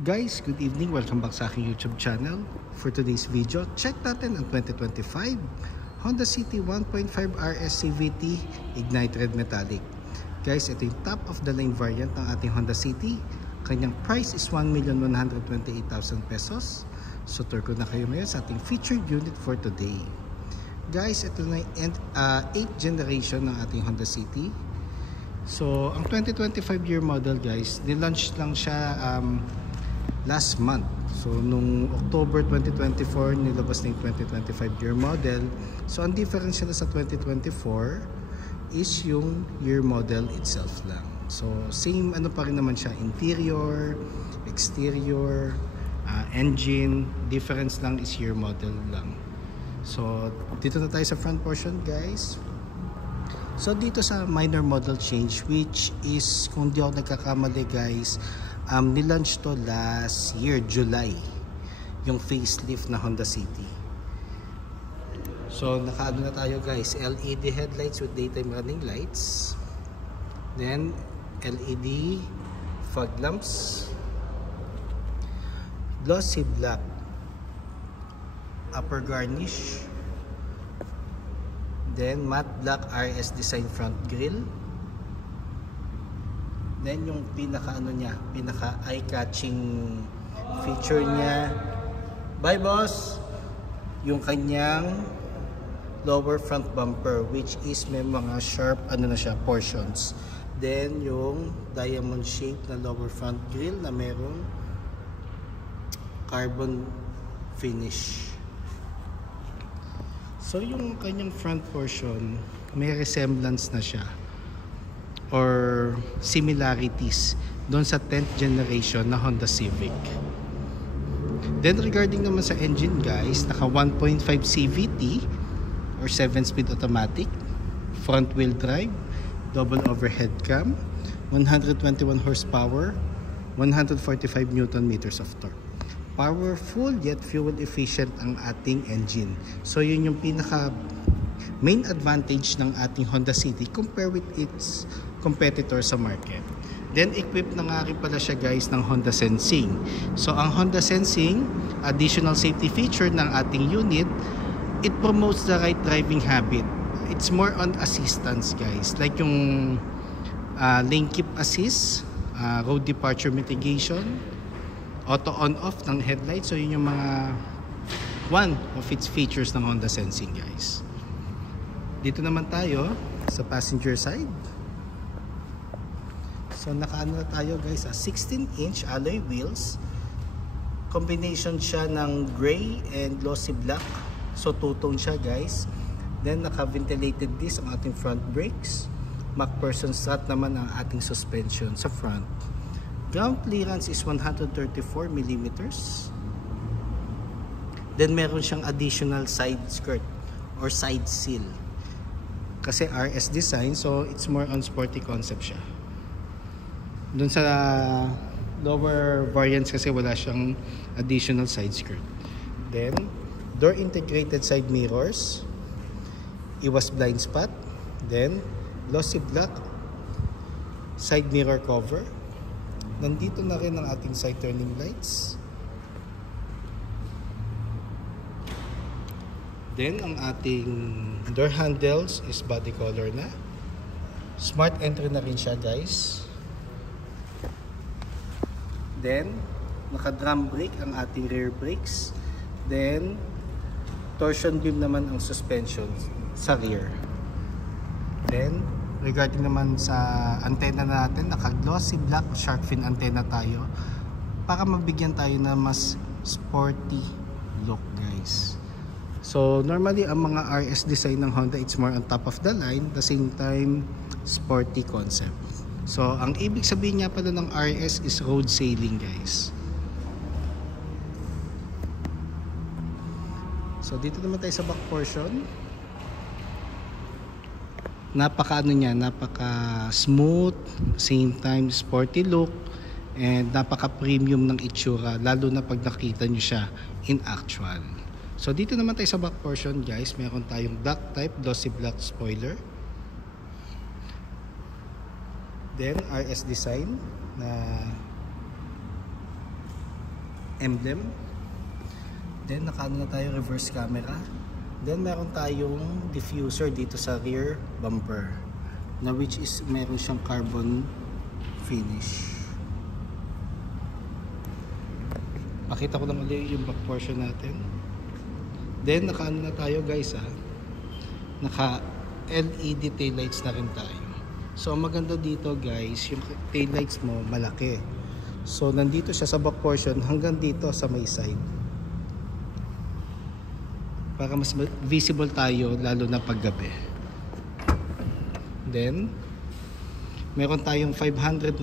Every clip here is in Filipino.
Guys, good evening. Welcome back sa aking YouTube channel. For today's video, check natin ang 2025 Honda City 1.5 RS CVT Ignite Red Metallic. Guys, ito yung top of the line variant ng ating Honda City. Kanyang price is 1,128,000 pesos. So tour ko na kayo ngayon sa ating featured unit for today. Guys, ito na yung 8th generation ng ating Honda City. So ang 2025 year model, guys, nilaunch lang siya last month. So nung October 2024 nilabas na yung 2025 year model. So ang difference nila sa 2024 is yung year model itself lang. So same ano pa rin naman siya, interior, exterior, engine, difference lang is year model lang. So dito na tayo sa front portion, guys. So dito sa minor model change, which is kung di ako nagkakamali, guys, nilaunch to last year, July, yung facelift na Honda City. So nakaano na tayo, guys, LED headlights with daytime running lights, then LED fog lamps, glossy black upper garnish, then matte black RS design front grille. Then yung pinaka eye-catching feature niya, bye boss, yung kanyang lower front bumper, which is may mga sharp portions. Then yung diamond shape na lower front grille na merong carbon finish. So yung kanyang front portion may resemblance na siya or similarities doon sa 10th generation na Honda Civic. Then regarding naman sa engine, guys, naka 1.5 CVT or 7-speed automatic, front wheel drive, double overhead cam, 121 horsepower, 145 Newton meters of torque. Powerful yet fuel efficient ang ating engine. So yun yung pinaka main advantage ng ating Honda City compare with its competitor sa market. Then equipped na nga rin pala siya, guys, ng Honda Sensing. So ang Honda Sensing, additional safety feature ng ating unit, it promotes the right driving habit. It's more on assistance, guys, like yung lane keep assist, road departure mitigation, auto on off ng headlight. So yun yung mga one of its features ng Honda Sensing, guys. Dito naman tayo sa passenger side. So nakaano na tayo, guys, 16-inch alloy wheels. Combination siya ng gray and glossy black. So two-tone siya, guys. Then naka-ventilated disc ang ating front brakes. MacPherson strut naman ang ating suspension sa front. Ground clearance is 134 mm. Then meron siyang additional side skirt or side seal. Kasi RS design, so it's more on sporty concept siya. Doon sa lower variants kasi wala siyang additional side skirt. Then door integrated side mirrors, iwas blind spot, then glossy black side mirror cover. Nandito na rin ang ating side turning lights. Then ang ating door handles is body color na. Smart entry na rin siya, guys. Then naka-drum brake ang ating rear brakes. Then torsion beam naman ang suspension sa rear. Then regarding naman sa antenna natin, naka-glossy black shark fin antenna tayo para mabigyan tayo na mas sporty look, guys. So normally ang mga RS design ng Honda, it's more on top of the line, at the same time sporty concept. So ang ibig sabihin niya pala ng RS is road sailing, guys. So dito naman tayo sa back portion. Napaka smooth, same time sporty look, and napaka premium ng itsura, lalo na pag nakita nyo siya in actual. So dito naman tayo sa back portion, guys, meron tayong black type glossy black spoiler. Then RS design na emblem. Then nakaano na tayo reverse camera. Then meron tayong diffuser dito sa rear bumper, na which is meron siyang carbon finish. Pakita ko lang ulit yung back portion natin. Then nakaano na tayo guys naka LED taillights na rin tayo. So ang maganda dito guys, yung taillights mo malaki. So nandito siya sa back portion hanggang dito sa may side, para mas visible tayo lalo na paggabi. Then meron tayong 519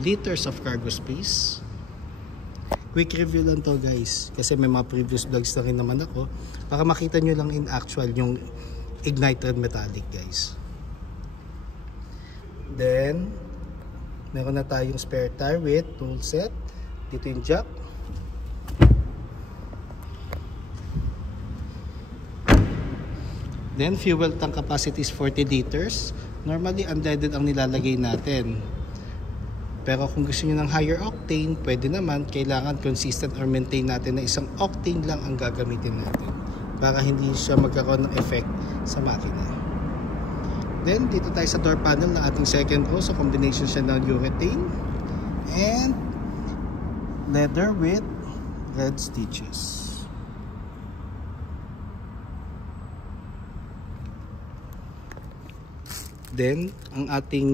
liters of cargo space. Quick review lang to guys, kasi may mga previous vlogs na rin naman ako, para makita nyo lang in actual yung ignited metallic guys. Then meron na tayong spare tire with tool set. Dito yung jack. Then fuel tank capacity is 40 liters. Normally unleaded ang nilalagay natin. Pero kung gusto niyo ng higher octane, pwede naman. Kailangan consistent or maintain natin na isang octane lang ang gagamitin natin, para hindi siya magkaroon ng effect sa makina. Then dito tayo sa door panel ng ating second row. So combination siya ng urethane and leather with red stitches. Then ang ating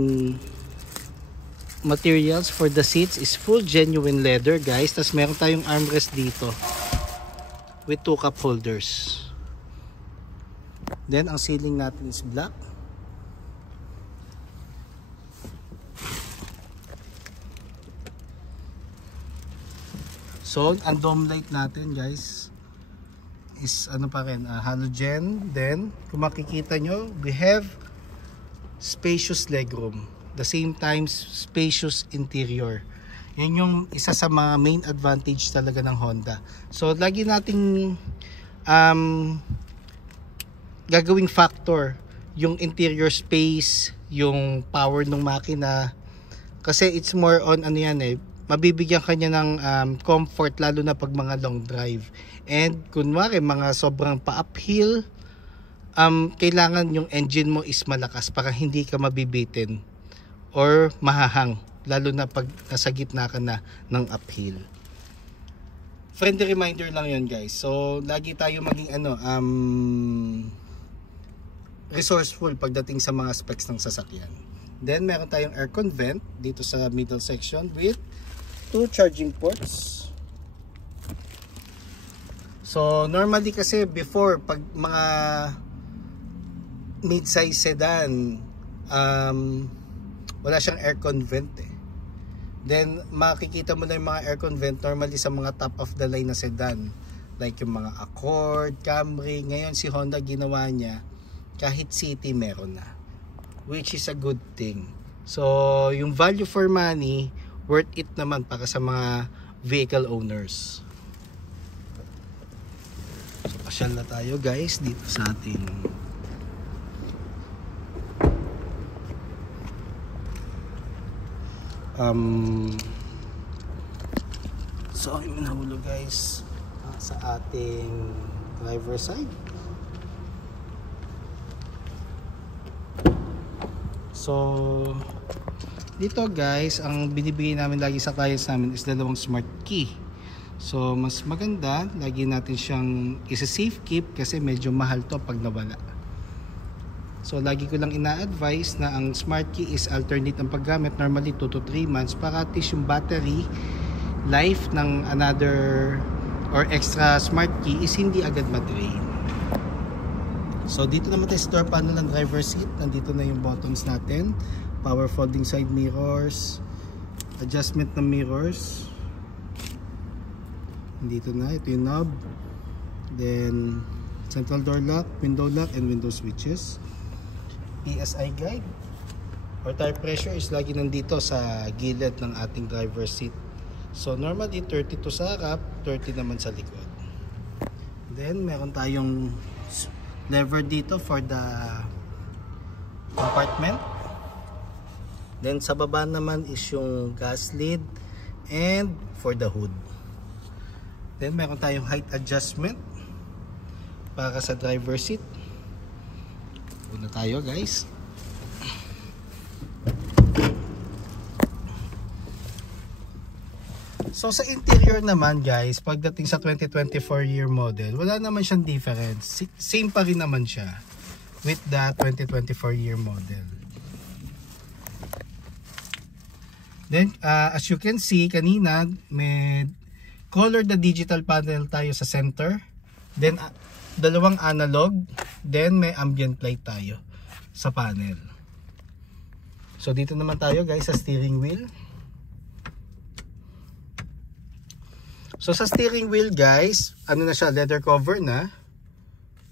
materials for the seats is full genuine leather guys. Tapos meron tayong armrest dito with 2 cup holders. Then ang ceiling natin is black. So ang dome light natin guys is ano pa rin, halogen. Then kung makikita nyo, we have spacious legroom, the same time spacious interior. Yan yung isa sa mga main advantage talaga ng Honda. So lagi nating gagawing factor yung interior space, yung power ng makina, kasi it's more on ano yan mabibigyan kanya ng comfort lalo na pag mga long drive. And kunwari mga sobrang pa-uphill, kailangan yung engine mo is malakas para hindi ka mabibitin or mahahang, lalo na pag nasa gitna ka na ng uphill. Friendly reminder lang yun guys. So lagi tayo maging resourceful pagdating sa mga specs ng sasakyan. Then meron tayong aircon vent dito sa middle section with 2 charging ports. So normally kasi before, pag mga mid-size sedan, wala siyang aircon vent Then makikita mo na yung mga aircon vent normally sa mga top of the line na sedan, like yung mga Accord, Camry. Ngayon si Honda ginawa niya kahit city meron na, which is a good thing. So yung value for money, worth it naman para sa mga vehicle owners. So pasyal na tayo guys dito sa ating so yung nahulog guys sa ating driver side. So dito guys, ang binibigay namin lagi sa clients namin is 2 smart key. So mas maganda lagi natin siyang isa-safe keep kasi medyo mahal to pag nawala. So lagi ko lang ina-advise na ang smart key is alternate ang paggamit, normally 2 to 3 months, para at least yung battery life ng another or extra smart key is hindi agad ma-drain. So dito naman tayo sa door panel ng driver seat. Nandito na yung buttons natin, power folding side mirrors, adjustment ng mirrors. Dito na, ito yung knob, then central door lock, window lock, and window switches. PSI guide or tire pressure is lagi nandito sa gilid ng ating driver seat. So normally 32 sa harap, 30 naman sa likod. Then meron tayong lever dito for the compartment. Then sa baba naman is yung gas lid and for the hood. Then meron tayong height adjustment para sa driver seat. Una tayo guys. So sa interior naman guys, pagdating sa 2024 year model, wala naman siyang difference. Same pa rin naman siya with the 2024 year model. Then as you can see kanina, may color the digital panel tayo sa center. Then dalawang analog, then may ambient light tayo sa panel. So dito naman tayo guys sa steering wheel. So sa steering wheel guys, ano na siya, leather cover na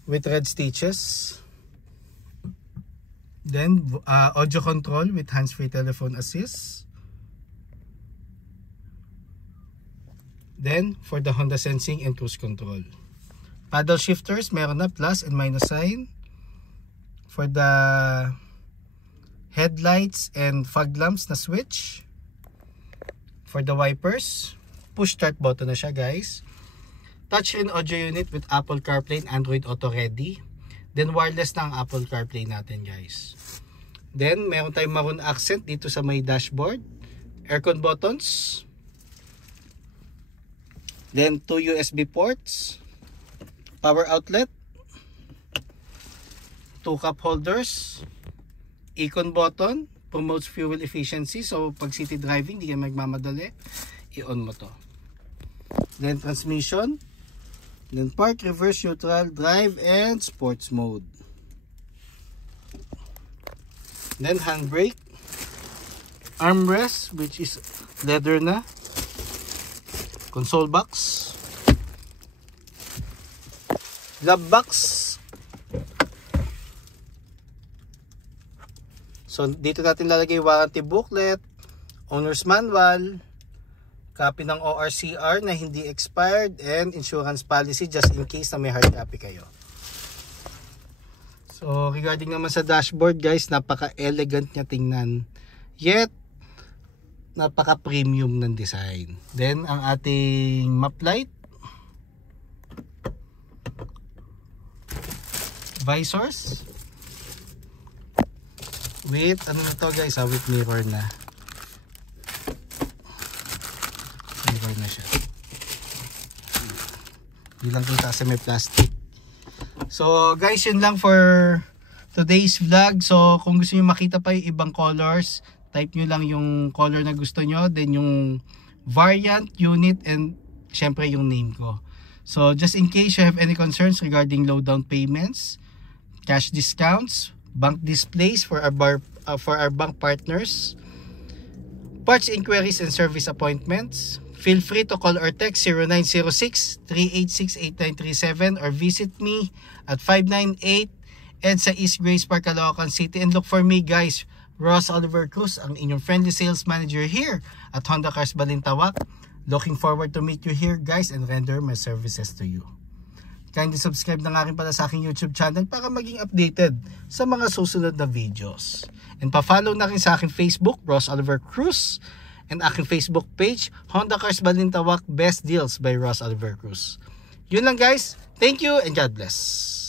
with red stitches. Then audio control with hands-free telephone assist. Then for the Honda Sensing and cruise control. Paddle shifters, meron na plus and minus sign. For the headlights and fog lamps na switch. For the wipers, push start button na siya guys. Touchscreen audio unit with Apple CarPlay and Android Auto ready. Then wireless na ang Apple CarPlay natin guys. Then meron tayong maroon accent dito sa may dashboard. Aircon buttons. Then 2 USB ports. Power outlet. 2 cup holders. Icon button. Promotes fuel efficiency. So pag city driving, di ka magmamadali. I-on mo to. Then transmission. Then park, reverse, neutral, drive, and sports mode. Then handbrake. Armrest, which is leather na. Console box. Glove box. So dito natin lalagay warranty booklet, owner's manual, copy ng ORCR na hindi expired, and insurance policy just in case na may hard copy kayo. So regarding naman sa dashboard guys, napaka-elegant niya tingnan. Yet napaka-premium ng design. Then ang ating map light, visors with ano na to guys, with mirror na. Mirror na siya. Hindi lang kita kasi may plastic. So guys, yun lang for today's vlog. So kung gusto niyo makita pa yung ibang colors, type nyo lang yung color na gusto nyo, then yung variant, unit, and syempre yung name ko. So just in case you have any concerns regarding low down payments, cash discounts, bank displays for our bank partners, parts inquiries and service appointments, feel free to call or text 0906-386-8937 or visit me at 598 EDSA East Grace Park, Caloocan City, and look for me guys, Ross Oliver Cruz, ang inyong friendly sales manager here at Honda Cars Balintawak. Looking forward to meet you here guys and render my services to you. Kindly subscribe na nga rin pala sa aking YouTube channel para maging updated sa mga susunod na videos. And pa-follow na rin sa aking Facebook, Ross Oliver Cruz, and aking Facebook page, Honda Cars Balintawak Best Deals by Ross Oliver Cruz. Yun lang guys. Thank you and God bless.